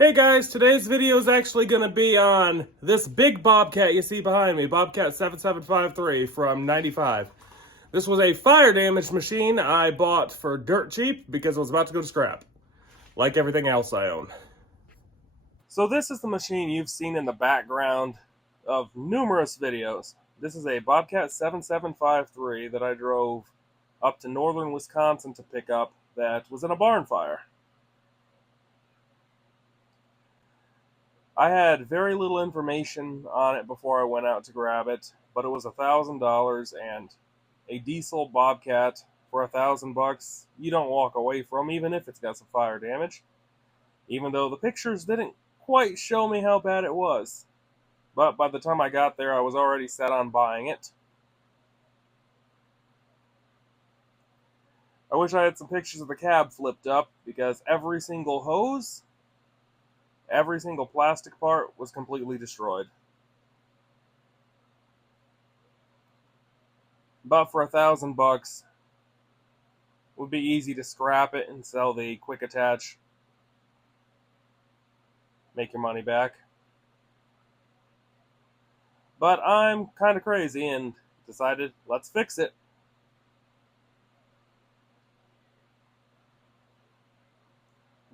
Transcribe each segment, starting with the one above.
Hey guys, today's video is actually going to be on this big Bobcat you see behind me, Bobcat 7753 from 95. This was a fire damage machine I bought for dirt cheap because it was about to go to scrap, like everything else I own. So this is the machine you've seen in the background of numerous videos. This is a Bobcat 7753 that I drove up to northern Wisconsin to pick up that was in a barn fire. I had very little information on it before I went out to grab it, but it was $1,000, and a diesel Bobcat for $1,000 you don't walk away from, even if it's got some fire damage. Even though the pictures didn't quite show me how bad it was, but by the time I got there, I was already set on buying it. I wish I had some pictures of the cab flipped up, because every single hose, every single plastic part was completely destroyed. But for $1,000, it would be easy to scrap it and sell the quick attach. Make your money back. But I'm kind of crazy and decided, let's fix it.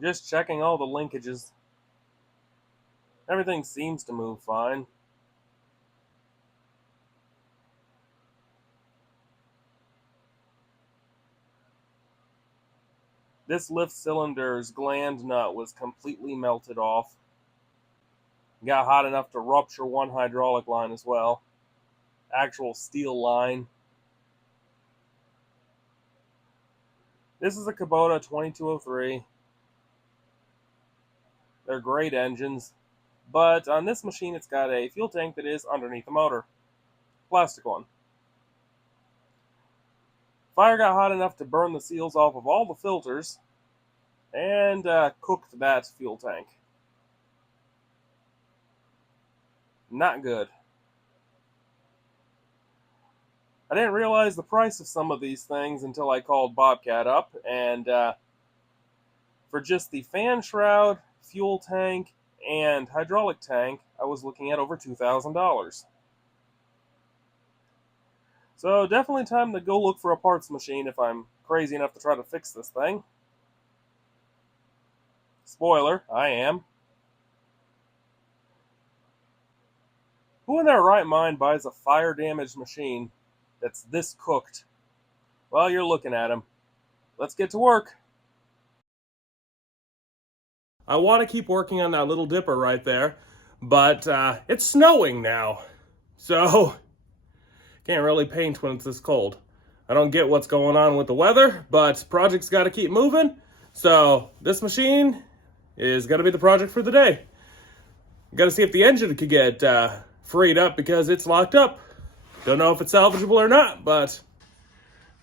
Just checking all the linkages. Everything seems to move fine. This lift cylinder's gland nut was completely melted off. Got hot enough to rupture one hydraulic line as well. Actual steel line. This is a Kubota 2203. They're great engines. But on this machine, it's got a fuel tank that is underneath the motor. Plastic one. Fire got hot enough to burn the seals off of all the filters and cooked that fuel tank. Not good. I didn't realize the price of some of these things until I called Bobcat up, and for just the fan shroud, fuel tank, and hydraulic tank, I was looking at over $2,000. So definitely time to go look for a parts machine if I'm crazy enough to try to fix this thing. Spoiler, I am. Who in their right mind buys a fire damaged machine that's this cooked? Well, you're looking at him. Let's get to work. I want to keep working on that little dipper right there, but it's snowing now, so can't really paint when it's this cold. I don't get what's going on with the weather, but project's got to keep moving, so this machine is going to be the project for the day. Got to see if the engine could get freed up because it's locked up. Don't know if it's salvageable or not, but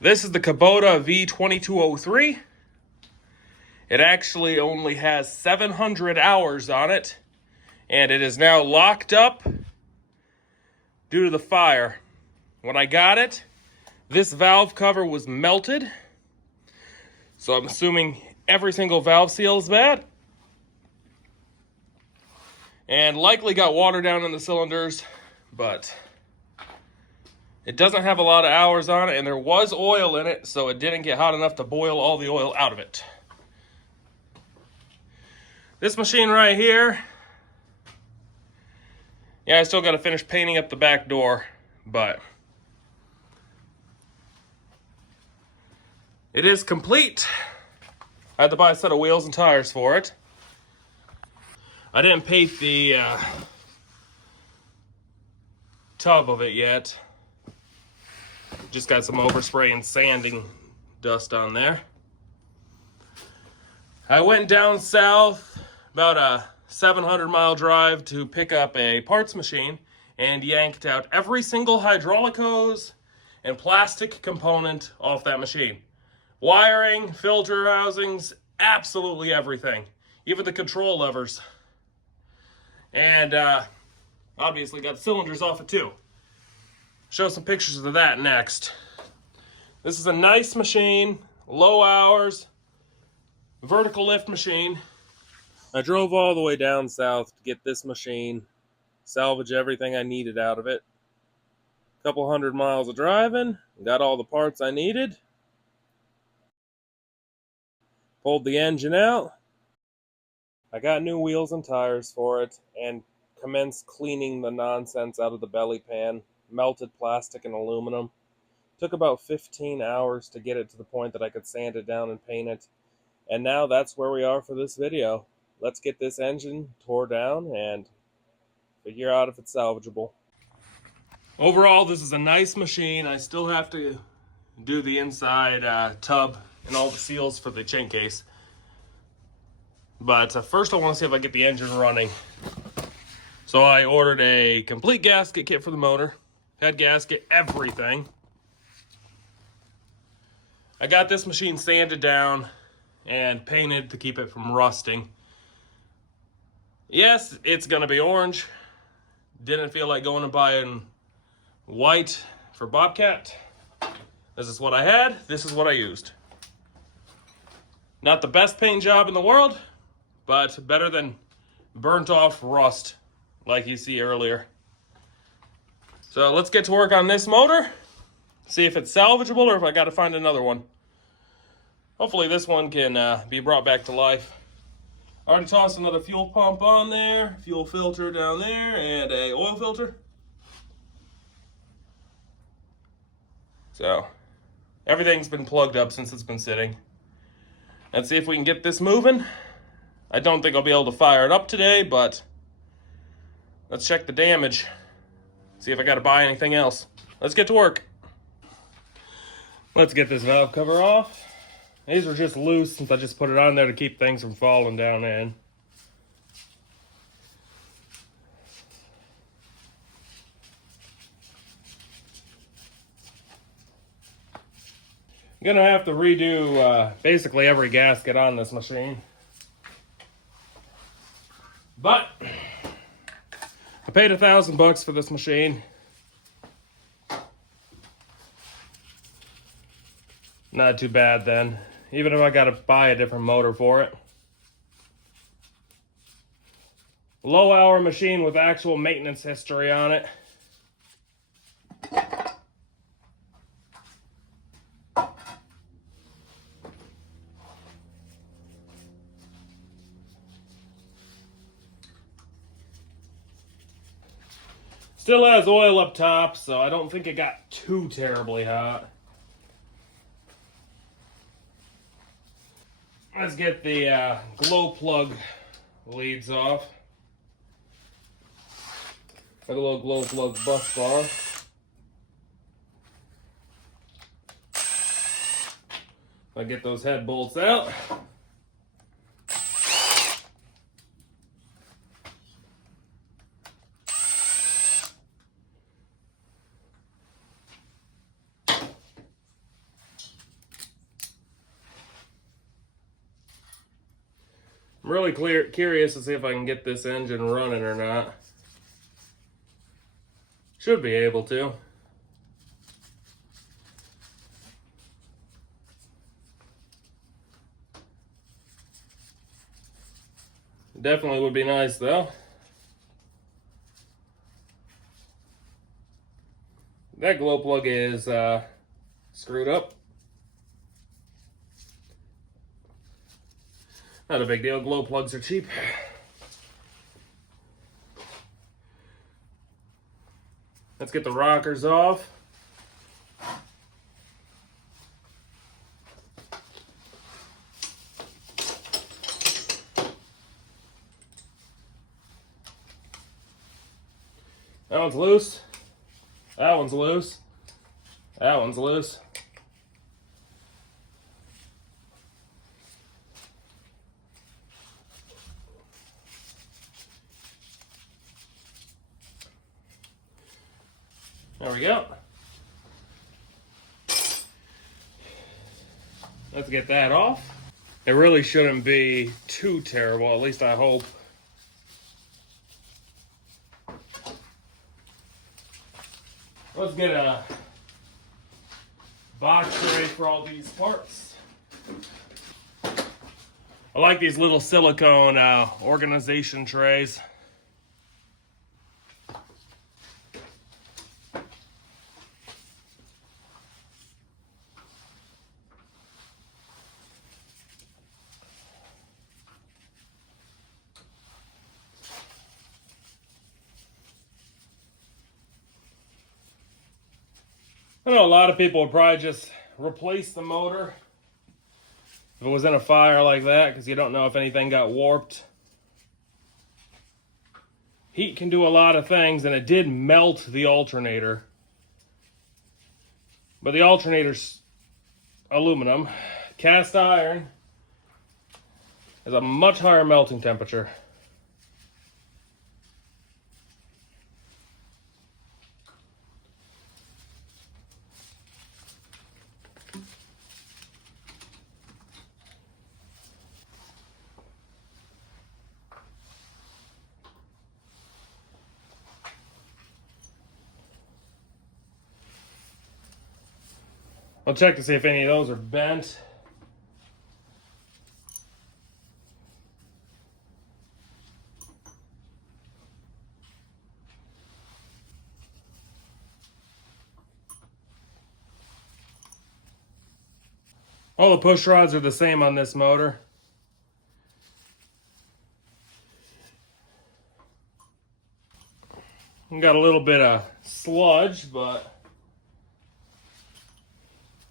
this is the Kubota V2203. It actually only has 700 hours on it, and it is now locked up due to the fire. When I got it, this valve cover was melted, so I'm assuming every single valve seal is bad, and likely got water down in the cylinders, but it doesn't have a lot of hours on it, and there was oil in it, so it didn't get hot enough to boil all the oil out of it. This machine right here, yeah, I still got to finish painting up the back door, but it is complete. I had to buy a set of wheels and tires for it. I didn't paint the tub of it yet. Just got some overspray and sanding dust on there. I went down south about a 700-mile drive to pick up a parts machine and yanked out every single hydraulic hose and plastic component off that machine. Wiring, filter housings, absolutely everything. Even the control levers. And obviously got the cylinders off it too. Show some pictures of that next. This is a nice machine, low hours, vertical lift machine. I drove all the way down south to get this machine, salvage everything I needed out of it. A couple 100 miles of driving, got all the parts I needed, pulled the engine out. I got new wheels and tires for it, and commenced cleaning the nonsense out of the belly pan, melted plastic and aluminum. Took about 15 hours to get it to the point that I could sand it down and paint it. And now that's where we are for this video. Let's get this engine tore down and figure out if it's salvageable. Overall, this is a nice machine. I still have to do the inside tub and all the seals for the chain case. But first I want to see if I get the engine running. So I ordered a complete gasket kit for the motor. Head gasket, everything. I got this machine sanded down and painted to keep it from rusting. Yes, it's gonna be orange. Didn't feel like going and buying white for Bobcat. This is what I had, this is what I used. Not the best paint job in the world, but better than burnt off rust like you see earlier. So let's get to work on this motor, see if it's salvageable or if I gotta find another one. Hopefully this one can be brought back to life. I already tossed another fuel pump on there, fuel filter down there, and a oil filter. So everything's been plugged up since it's been sitting. Let's see if we can get this moving. I don't think I'll be able to fire it up today, but let's check the damage. See if I gotta buy anything else. Let's get to work. Let's get this valve cover off. These are just loose since I just put it on there to keep things from falling down in. I'm gonna have to redo basically every gasket on this machine. But I paid $1,000 for this machine. Not too bad then, even if I gotta buy a different motor for it. Low hour machine with actual maintenance history on it. Still has oil up top, so I don't think it got too terribly hot. Let's get the glow plug leads off. Got a little glow plug bus bar. I'll get those head bolts out. I'm really curious to see if I can get this engine running or not. Should be able to. Definitely would be nice though. That glow plug is screwed up. Not a big deal, glow plugs are cheap. Let's get the rockers off. That one's loose. That one's loose. That one's loose. There we go. Let's get that off. It really shouldn't be too terrible, at least I hope. Let's get a box tray for all these parts. I like these little silicone organization trays. I know a lot of people would probably just replace the motor if it was in a fire like that, because you don't know if anything got warped. Heat can do a lot of things, and it did melt the alternator. But the alternator's aluminum. Cast iron has a much higher melting temperature. I'll check to see if any of those are bent. All the push rods are the same on this motor. Got a little bit of sludge, but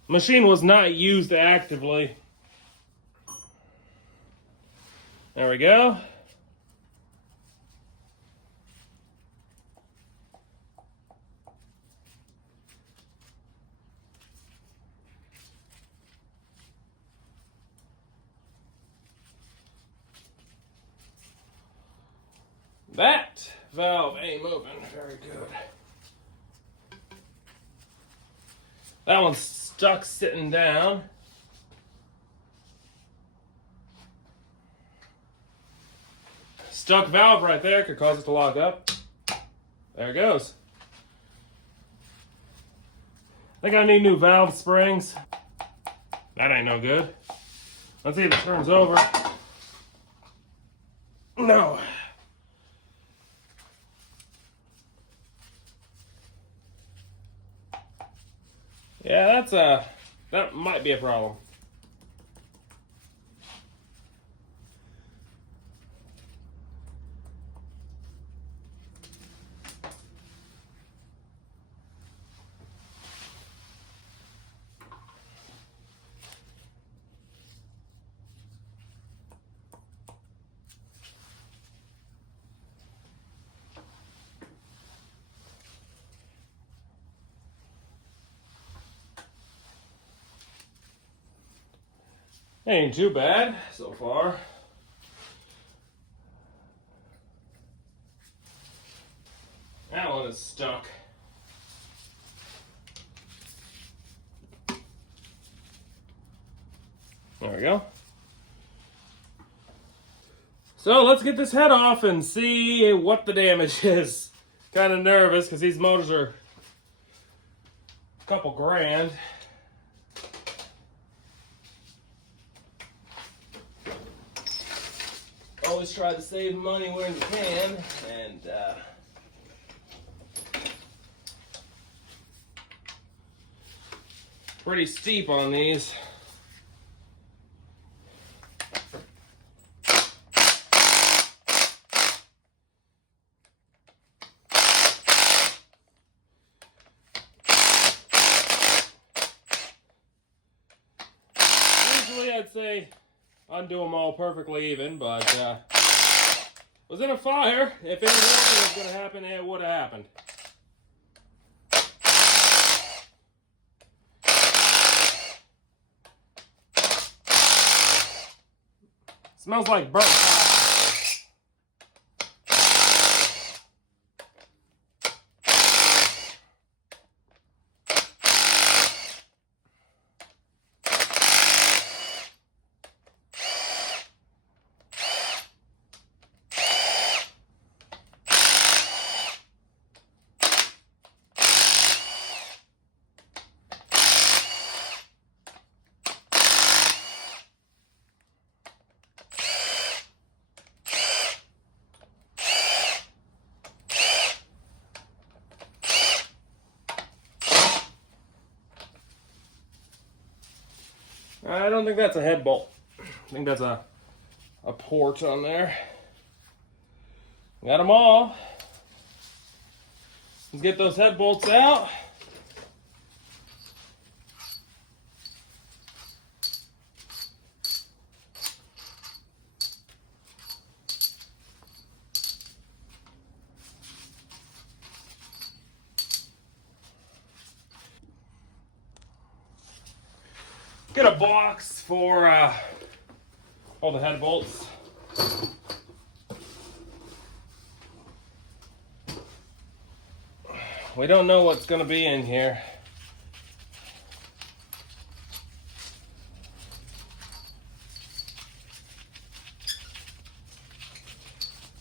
the machine was not used actively. There we go. That valve ain't moving very good. That one's stuck sitting down. Stuck valve right there could cause it to lock up. There it goes. I think I need new valve springs. That ain't no good. Let's see if it turns over. No. Yeah, that might be a problem. Ain't too bad so far. That one is stuck. There we go. So let's get this head off and see what the damage is. Kind of nervous because these motors are a couple grand. Always try to save money where you can, and pretty steep on these. Usually I'd say undo them all perfectly even, but was in a fire. If any warping was going to happen, it would have happened. Smells like burnt plastic. I don't think that's a head bolt. I think that's a port on there. Got them all. Let's get those head bolts out. Get a box for all the head bolts. We don't know what's going to be in here.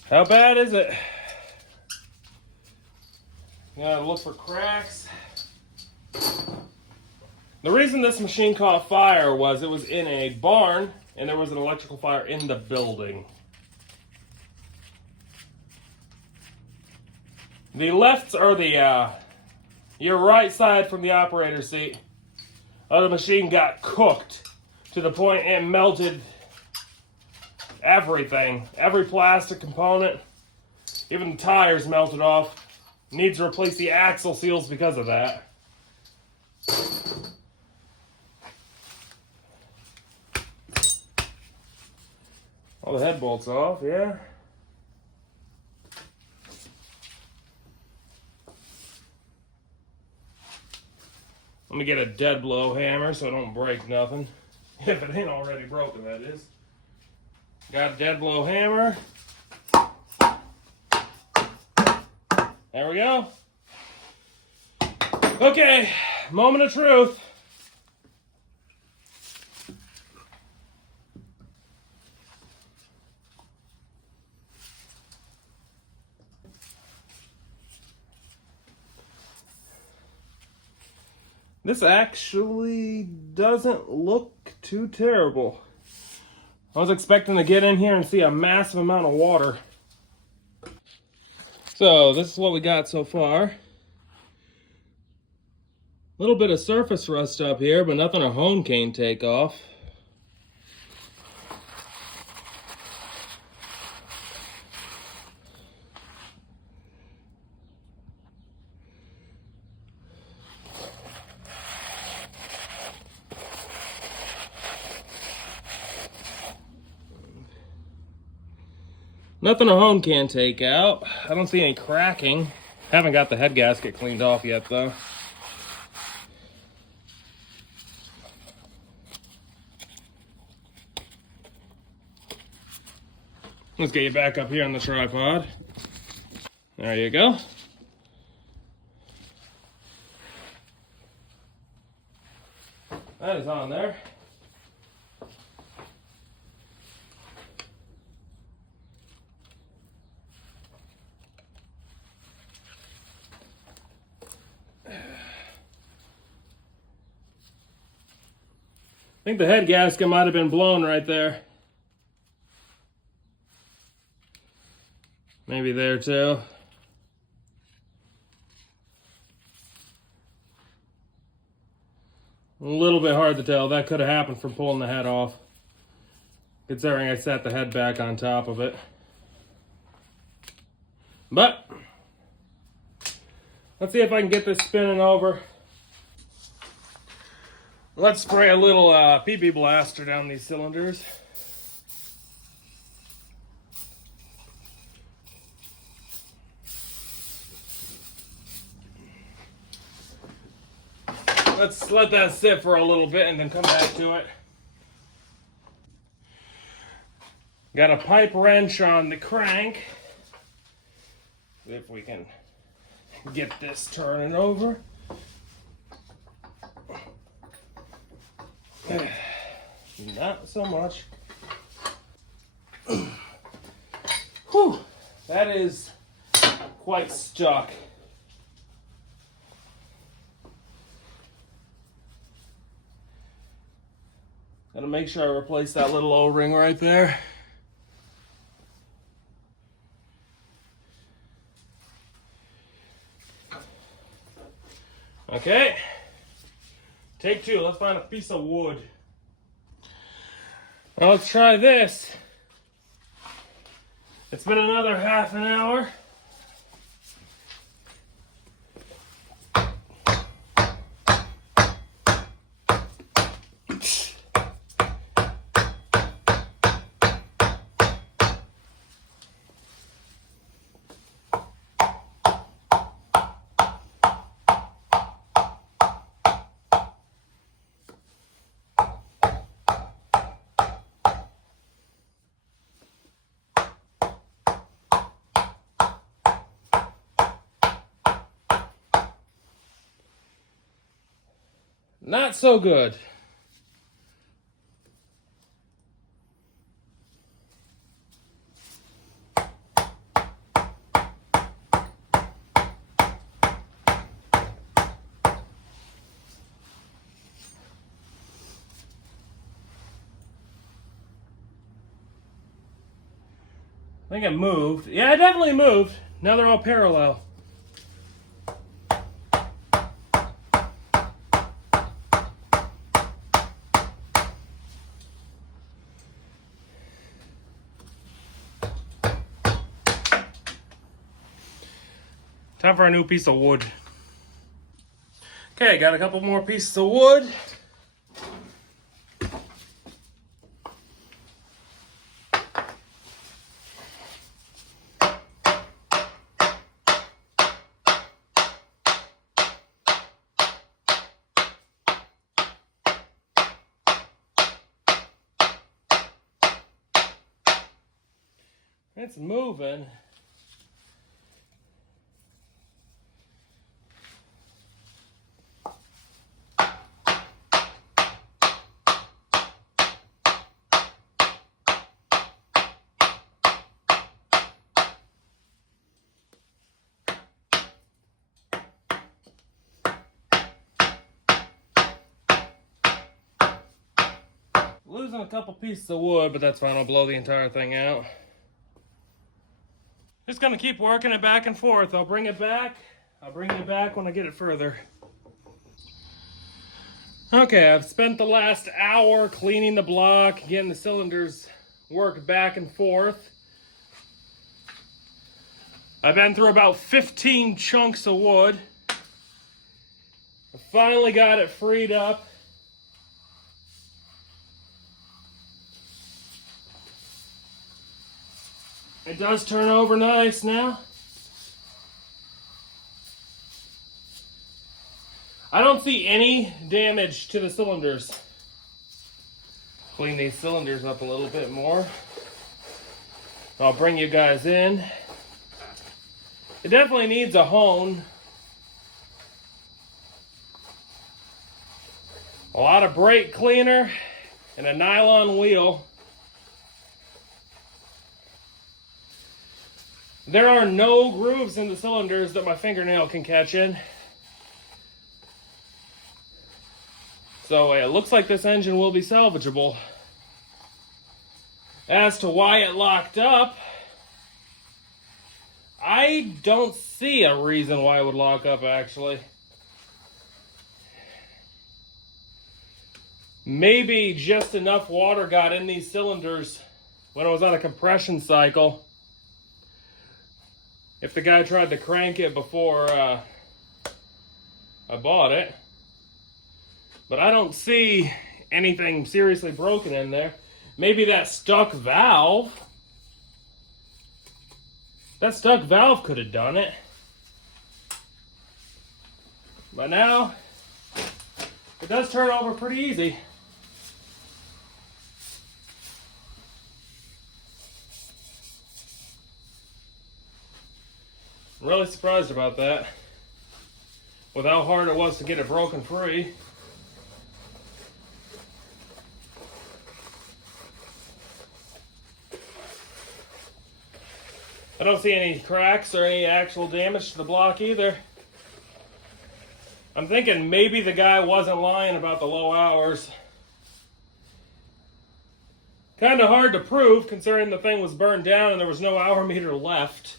How bad is it? Gotta look for cracks. The reason this machine caught fire was it was in a barn and there was an electrical fire in the building. The left, or your right side from the operator seat of the machine got cooked to the point it melted everything. Every plastic component, even the tires melted off. Needs to replace the axle seals because of that. All the head bolts off, yeah. Let me get a dead blow hammer so I don't break nothing. If it ain't already broken, that is. Got a dead blow hammer. There we go. Okay, moment of truth. This actually doesn't look too terrible. I was expecting to get in here and see a massive amount of water. So this is what we got so far. A little bit of surface rust up here, but nothing a hone can't take off. Nothing a hone can't take out. I don't see any cracking. Haven't got the head gasket cleaned off yet though. Let's get you back up here on the tripod. There you go. That is on there. I think the head gasket might have been blown right there. Maybe there too. A little bit hard to tell. That could have happened from pulling the head off, considering I set the head back on top of it. But let's see if I can get this spinning over. Let's spray a little PP blaster down these cylinders. Let's let that sit for a little bit and then come back to it. Got a pipe wrench on the crank. If we can get this turning over. Not so much. Whew, that is quite stuck. Gotta make sure I replace that little O-ring right there. Okay, take two. Let's find a piece of wood. Now let's try this. It's been another half an hour. Not so good. I think it moved. Yeah, it definitely moved. Now they're all parallel. Time for a new piece of wood. Okay, got a couple more pieces of wood. It's moving. Losing a couple pieces of wood, but that's fine. I'll blow the entire thing out. Just gonna keep working it back and forth. I'll bring it back. I'll bring it back when I get it further. Okay, I've spent the last hour cleaning the block, getting the cylinders work back and forth. I've been through about 15 chunks of wood. I finally got it freed up. It does turn over nice now. I don't see any damage to the cylinders. Clean these cylinders up a little bit more. I'll bring you guys in. It definitely needs a hone. A lot of brake cleaner and a nylon wheel. There are no grooves in the cylinders that my fingernail can catch in. So it looks like this engine will be salvageable. As to why it locked up, I don't see a reason why it would lock up, actually. Maybe just enough water got in these cylinders when it was on a compression cycle. If the guy tried to crank it before I bought it. But I don't see anything seriously broken in there. Maybe that stuck valve. That stuck valve could have done it. But now, it does turn over pretty easy. I'm really surprised about that. With how hard it was to get it broken free. I don't see any cracks or any actual damage to the block either. I'm thinking maybe the guy wasn't lying about the low hours. Kind of hard to prove considering the thing was burned down and there was no hour meter left.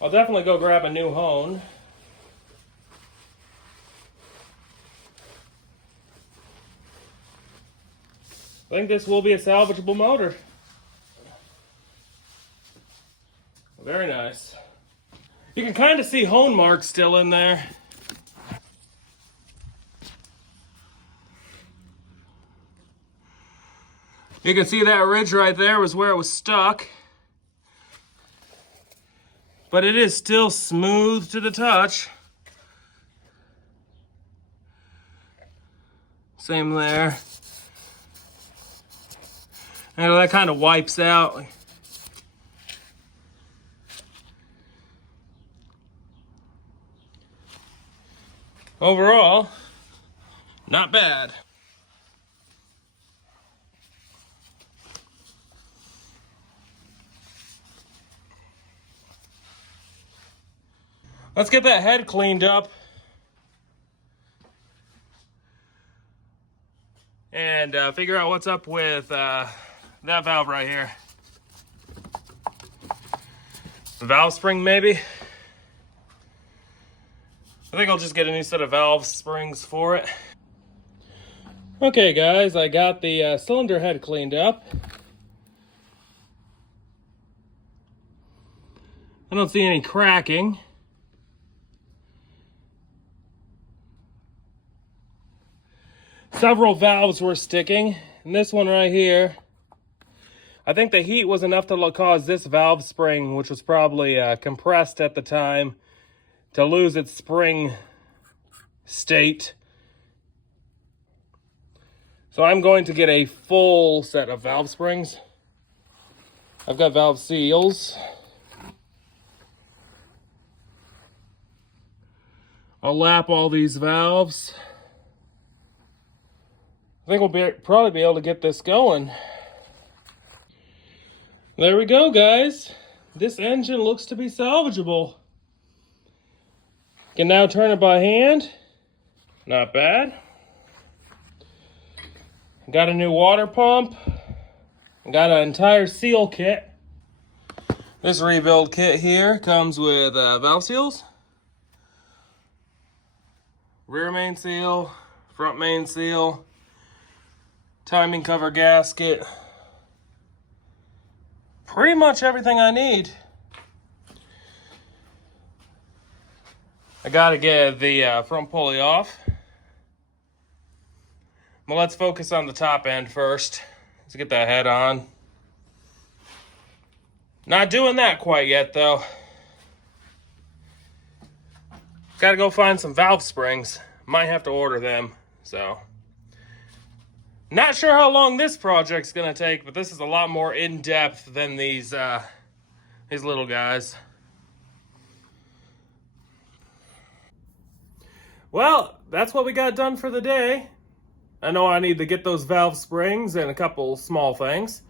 I'll definitely go grab a new hone. I think this will be a salvageable motor. Very nice. You can kind of see hone marks still in there. You can see that ridge right there was where it was stuck. But it is still smooth to the touch. Same there. And that kind of wipes out. Overall, not bad. Let's get that head cleaned up. And figure out what's up with that valve right here. The valve spring, maybe? I think I'll just get a new set of valve springs for it. Okay guys, I got the cylinder head cleaned up. I don't see any cracking. Several valves were sticking, and this one right here, I think the heat was enough to cause this valve spring, which was probably compressed at the time, to lose its spring state. So I'm going to get a full set of valve springs. I've got valve seals. I'll lap all these valves. I think we'll probably be able to get this going. There we go, guys. This engine looks to be salvageable. Can now turn it by hand. Not bad. Got a new water pump. Got an entire seal kit. This rebuild kit here comes with valve seals, rear main seal, front main seal, timing cover gasket. Pretty much everything I need. I gotta get the front pulley off. Well, let's focus on the top end first. Let's get that head on. Not doing that quite yet, though. Gotta go find some valve springs. Might have to order them, so. Not sure how long this project's gonna take, but this is a lot more in-depth than these little guys. Well, that's what we got done for the day. I know I need to get those valve springs and a couple small things,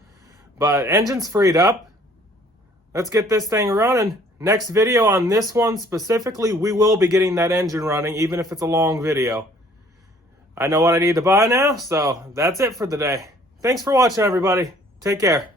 but engine's freed up. Let's get this thing running. Next video on this one specifically, we will be getting that engine running, even if it's a long video. I know what I need to buy now, so that's it for the day. Thanks for watching, everybody. Take care.